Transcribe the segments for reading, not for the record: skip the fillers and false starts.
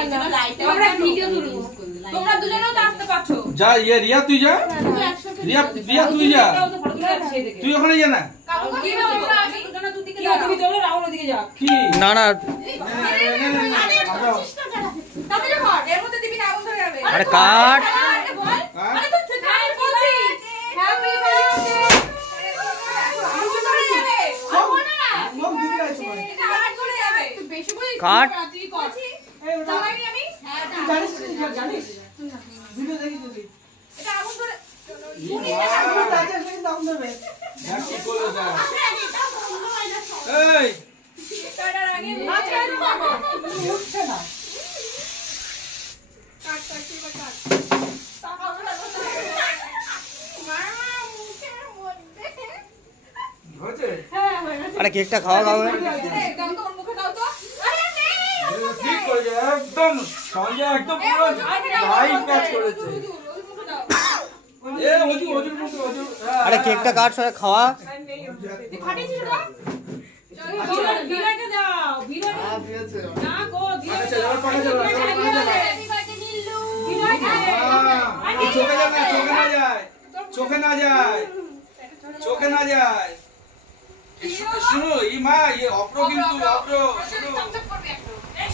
আমরা ভিডিও তুলবো, তোমরা দুজনেও তো আসতে পারছো। যা রিয়া তুই যা, রিয়া তুই যা, তুই ওখানে যা না। না না আরে কাট কাট আরে কেকটা খাওয়া খাওয়া একদম সঞ্জয় একদম পুরো লাইভ কাজ করেছে। আরে কেকটা কাট সবাই খাওয়া চোখে না যায়, চোখে না যায়। শুনো ই মা ये অপ্র কিন্তু অপ্র শুনো।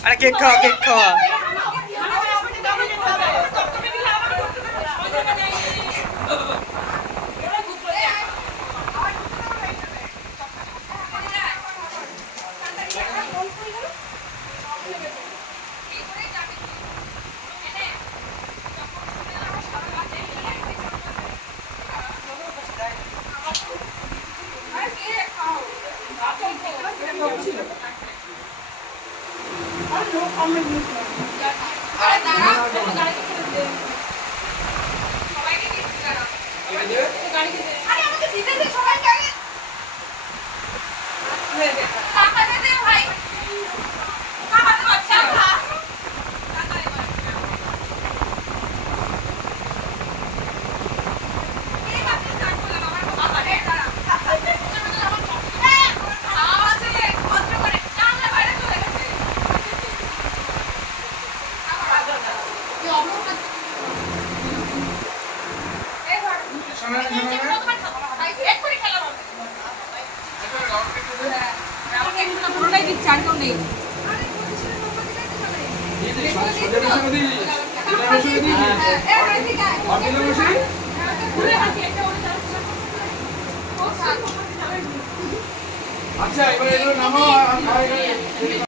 আরে কেক খাওয়া কেক খাওয়া আচ্ছা এবারে নামো।